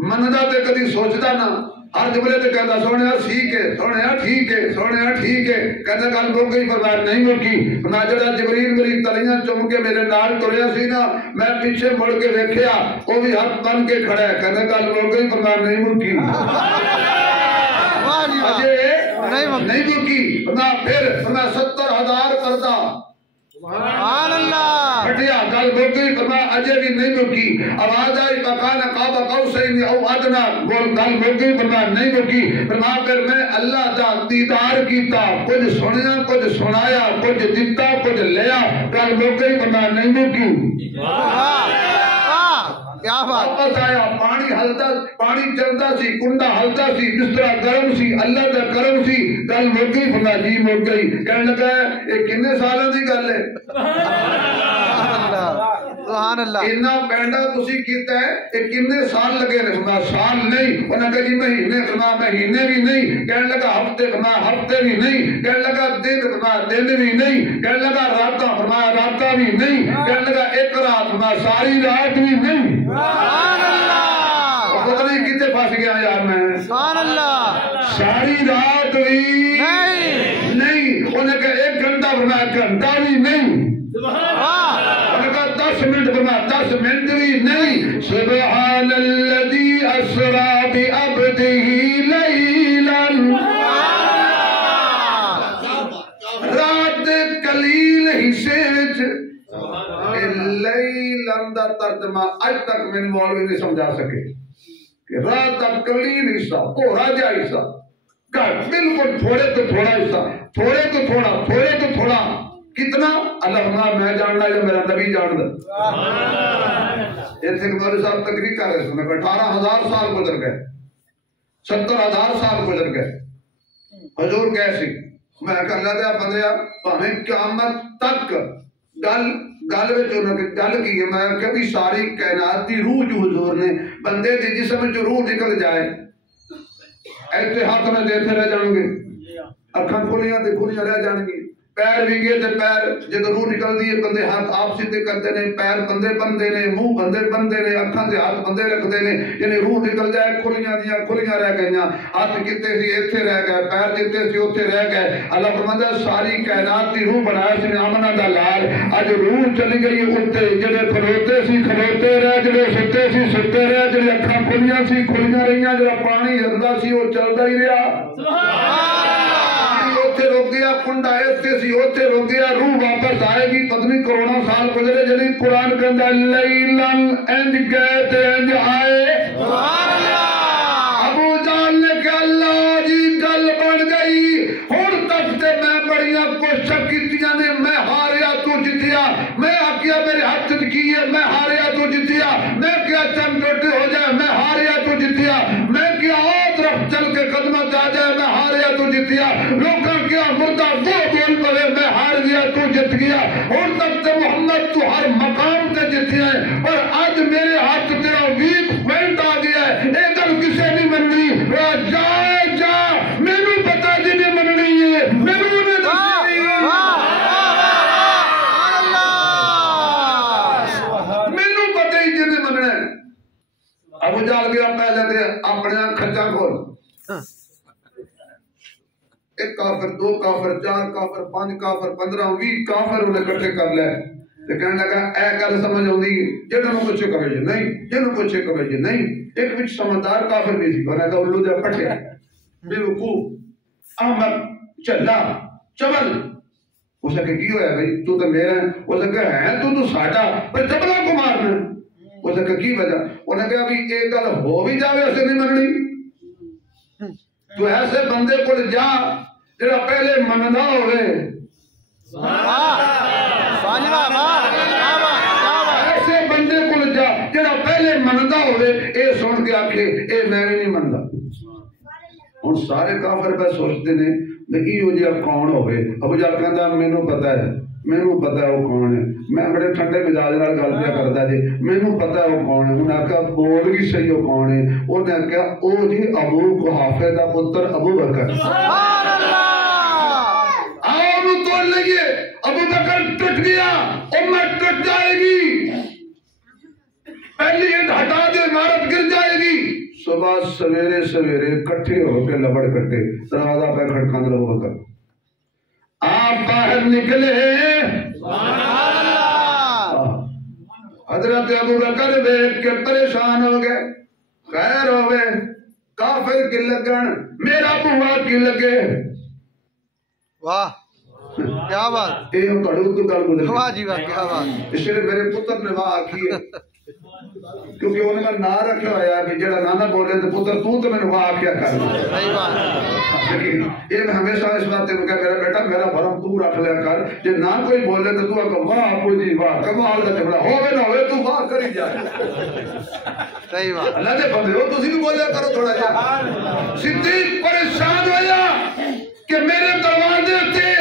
مندا تے کدی سوچدا نہ ہر جملے تے کہندا سونیا ٹھیک ہے سونیا ٹھیک ہے سونیا ٹھیک ہے کہندا گل ہو گئی فرمایا نہیں ہوگی فرمایا جڑا جبریل میری تلیاں چوم کے میرے نال ٹریا سی نا میں پیچھے مڑ کے ویکھیا او بھی ہاتھ بن کے کھڑا ہے کہندا گل ہو گئی فرمایا نہیں ہوگی نہیں ہوگی فرمایا پھر فرمایا 70,000 کردہ سبحان اللہ ہٹیا گل ہو گئی فرمایا اجے بھی نہیں ہوگی آواز آئی مکان قاب قوسین او ادنا بول گل ہو گئی فرمایا نہیں ہوگی فرمایا پھر میں اللہ دا دیدار کیتا کچھ سنیا کچھ سنایا کچھ دتا کچھ لیا گل ہو گئی فرمایا نہیں ہوگی کیا بات واپس آیا پانی ہلدا پانی چلدا سی کنڈا ہلدا سی بستر گرم سی اللہ دا کرم سی گل ہو گئی فرمایا جی ہو گئی کہنے لگا یہ کتنے سالاں دی گل ہے سبحان اللہ اتنا پینڈا تسی کیتا ہے یہ کتنے سال لگے نے فرمایا سال نہیں انہوں نے کہا جی مہینے فرمایا مہینے بھی نہیں کہنے لگا ہفتے فرمایا ہفتے بھی نہیں کہنے لگا دن فرمایا دن بھی نہیں کہنے لگا راتاں فرمایا راتاں بھی نہیں کہنے لگا ایک رات فرمایا ساری رات بھی نہیں سبحان اللہ پتہ نہیں کتے پھنس گیا یار میں سبحان اللہ ساری رات بھی نہیں انہوں نے کہا 1 گھنٹہ فرمایا گھنٹہ بھی نہیں انہوں نے کہا 10 منٹ فرمایا 10 منٹ بھی نہیں سبحان الذی اسرا بعبدہ لیلا رات قلیل حصے وچ لیلن دا ترجمہ اج تک میں مولوی نہیں سمجھا سکے کہ رات کا قلیل حصہ تھوڑا جا حصہ بالکل تھوڑے تو تھوڑا حصہ تھوڑے تو تھوڑا تھوڑے تو تھوڑا کتنا اللہ میں جاننا یا میرا نبی جان دا ایسے کہ مولوی صاحب تقریر کر رہے ہیں 18,000 سال گزر گئے 70,000 سال گزر گئے حضور کیسی میں کہا اللہ دیا بندیا ہمیں قیامت تک گل گل کی ہے میں کبھی ساری کائنات دی روح جو حضور نے بندے دی جسم جو روح نکل جائے ایسے ہاتھ میں دیتے رہ جائیں گے اکھاں کھلیاں تے کھلیاں رہ جائیں گی پیر بھی گئے تے پیر جب روح نکل دی ہے بندے ہاتھ آپ سیدھے کرتے نے پیر بندے بندے نے منہ بندے بندے نے اکھاں تے ہاتھ بندے رکھتے نے یعنی روح نکل جائے کھلیاں رہ گئیاں ہاتھ کتے سی ایتھے رہ گئے پیر جتے سی اوتھے رہ گئے اللہ فرماتا ہے ساری کائنات دی روح بنایا سی آمنہ دا لال اج روح چلی گئی اوتے جڑے کھلوتے سی کھلوتے رہ جڑے ستے سی ستے رہ جڑے اکھاں کھلیاں رہیاں جڑا پانی ہلدا سی وہ چلدا ہی رہیا سبحان اوتے رک گیا کنڈا ایتھے سی اوتے رک گیا روح واپس آئے گی پتنی کروڑا سال گزرے جڑی قرآن کہندا لیلن انج گئے تے انج آئے سبحان اللہ ابو جہل نے کہا اللہ جی گل بن گئی ہن تک تے میں بڑیاں کوششاں کیتیاں نے میں ہاریا تو جتیا میں آکھیا میرے ہاتھ وچ کی ہے میں ہاریا تو جتیا میں کیا چند ٹوٹے ہو جائے میں ہاریا تو جتیا میں کیا اور طرف چل کے قدمت آ جائے میں ہاریا تو جتیا لوکاں کیا مردہ وہ بول پڑے میں ہار گیا تو جت گیا اور تک تے محمد تو ہر مقام تے جتیا ہے اور آج میرے ہاتھ تیرا ویک پوائنٹ آ گیا ہے اے گل کسے نہیں مننی جائے جا مینوں پتا جی نہیں مننی ہے مینوں نے دسنی مینوں پتا ہی جی نہیں مننا ابو جہل گیا پہلے تے اپنے کھچا کھول ایک کافر دو کافر چار کافر 5 کافر 15 20 کافر انہیں کٹھے کر لے تے کہنے لگا اے گل سمجھ آؤندی جنہاں نوں پوچھے کہے جی نہیں جنہوں پوچھے کہے جی نہیں ایک وچ سمجھدار کافر بھی سی انہاں دا الو دے پٹھے بے وقوف احمد چلا چبل اس نے کی ہویا بھائی تو تے میرا ہے اس نے کہا ہے تو ساڈا پر چبلا کو مارنا اس نے کی وجہ انہوں نے کہا بھی ایک گل ہو بھی جاوے اسے نہیں مننی تو ایسے بندے کو جا جڑا پہلے مننا ہوئے ایسے بندے کو ہوئے اے سن کے آکھے اے میں نہیں مندا ہن سارے کافر پہ سوچتے نے بھئی او جا کون ہوئے ابو جہل کہندا مینوں پتہ ہے وہ کون ہے میں بڑے ٹھنڈے مزاج نال گل پیا کردا جی مینوں پتہ ہے وہ کون ہے انہاں آکھیا بول بھی صحیح وہ کون ہے انہاں آکھیا او جی ابو قحافہ دا پتر ابو بکر سبحان اللہ آؤ تو لگے ابو بکر ٹوٹ گیا امت ٹوٹ جائے گی پہلی اینٹ ہٹا دے عمارت گر جائے گی صبح سویرے کٹھے ہو کے لبڑ کٹے دروازہ پہ کھڑکانے لگو بکر آپ باہر نکلے سبحان اللہ حضرت ابو بکر دیکھ کے پریشان ہو گئے خیر ہوئے کافر کی لگن میرا بوا کی لگے واہ کیا بات اے کڑو تو گل بولے واہ جی واہ کیا بات اس لیے میرے پتر نے واہ آکھی ہے کیونکہ انہوں نے نہ رکھا ہوا کہ جڑا نانا بولے تو پتر تو میں نے واہ کیا کرنا صحیح بات لیکن یہ میں ہمیشہ اس بات کو کہا میرا بیٹا میرا بھرم تو رکھ لیا کر جے نہ کوئی بولے تو تو کہ واہ ابو جی واہ کمال دا جھگڑا ہوے نہ ہوے تو واہ کری جائے صحیح بات اللہ دے بندے ہو تسی بھی بولیا کرو تھوڑا جا صدیق پریشان ہویا کہ میرے دروازے سے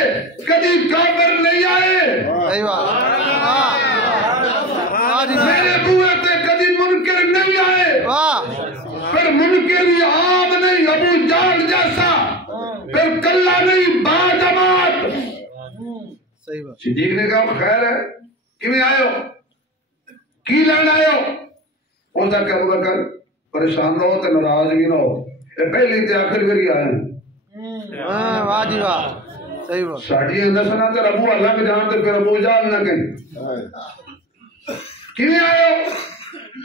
کبھی کافر نہیں آئے صحیح بات میرے بوئے سے کبھی منکر نہیں آئے پھر منکر یہ عام نہیں ابو جہل جیسا پھر کلہ نہیں با جماعت صحیح بات صدیق نے کہا خیر ہے کیوں آئے ہو کی لین آئے ہو ان کا کہ ابو بکر پریشان نہ ہو تو ناراضگی نہ ہو یہ پہلی تے آخر بری آئے ہیں واہ جی واہ صحیح بات ساڑھی اندسنا تے ابو اللہ کے جانتے پھر ابو جہل نہ کہیں کیوں آئے ہو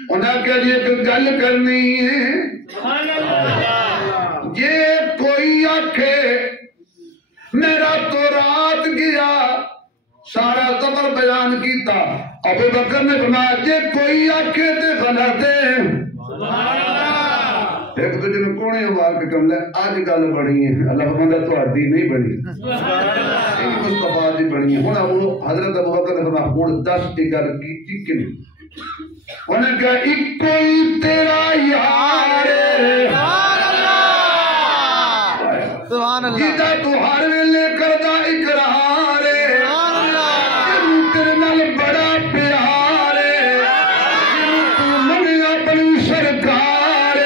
انہاں کہا یہ ایک گل کرنی ہے یہ کوئی آکھے میرا تو رات گیا سارا زبر بیان کیتا ابو بکر نے فرمایا یہ کوئی آکھے تے غلط ہے ایک دوجے نے کونے مار کے کم لے آج گل بڑی ہے اللہ فرماتا تہاڈی نہیں بڑی ایک مصطفیٰ دی بڑی ہے ہن ابو حضرت ابو بکر نے فرمایا ہن 10 کی گل کیتی کہ نہیں انہوں نے کہا ایک کوئی تیرا یار سبحان اللہ سبحان اللہ جیدہ تو ہر ویلے کردہ اقرار سبحان اللہ جنہوں تیرے نال بڑا پیار جنہوں تو منی اپنی سرکار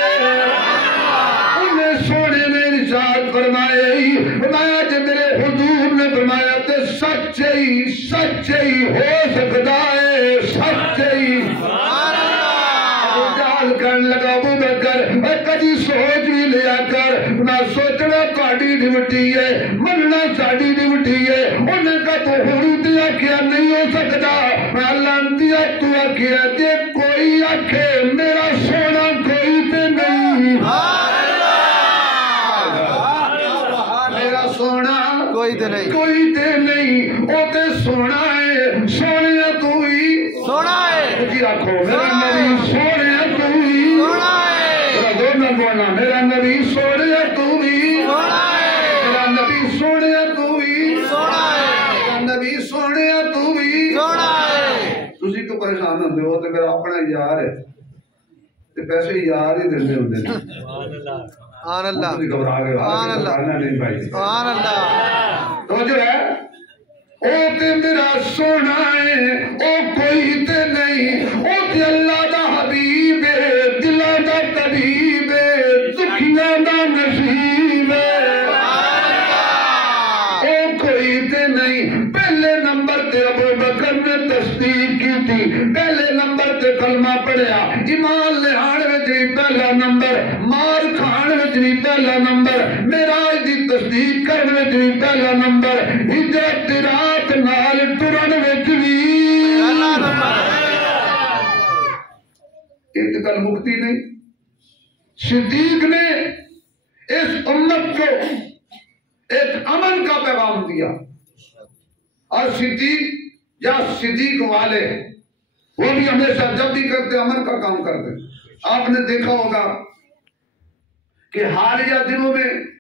انہیں سونے نے ارشاد فرمایا جب میرے حضور نے فرمایا تے سچی ہو سکتا ہے سچی کرنے لگا ابو بکر کدی سوچ بھی لیا کر نہ سوچنا تہاڈی ڈیوٹی ہے مننا ساڈی ڈیوٹی ہے انہیں کا تو حضور دیا کیا نہیں ہو سکتا اللہ دیا تو آکھیا جے کوئی آکھے میرا سونا کوئی تے نہیں میرا سونا کوئی تے نہیں او تے سونا ہے سونے تو ہی سونا ہے جی آکھو میرا نبی سونے میرا نبی سونے تو بھی میرا نبی سونے تو بھی میرا نبی سونے تو بھی تسی کو پریشان ہوتے ہو تو میرا اپنا یار ہے تے پیسے یار ہی دلنے ہوتے ہیں سبحان اللہ تسی گھبرا گئے سبحان اللہ سبحان اللہ تو جو ہے او تے میرا سونا ہے او کوئی تے نہیں او تے اللہ دا حبیب ہے دلوں دا طبیب ہے دکھیاں دا نصیب ہے او کوئی تے نہیں پہلے نمبر تے ابو بکر نے تصدیق کی تھی پہلے نمبر تے کلمہ پڑھیا ایمان لے آنے وچ بھی پہلا نمبر مار کھانے وچ بھی پہلا نمبر معراج دی تصدیق کرنے وچ بھی پہلا نمبر ہجرت رات نال ٹرن وچ بھی پہلا نمبر ایک گل مکتی نہیں صدیق نے اس امت کو ایک امن کا پیغام دیا اور صدیق یا صدیق والے وہ بھی ہمیشہ جب بھی کرتے امن کا کام کرتے آپ نے دیکھا ہوگا کہ حالیہ دنوں میں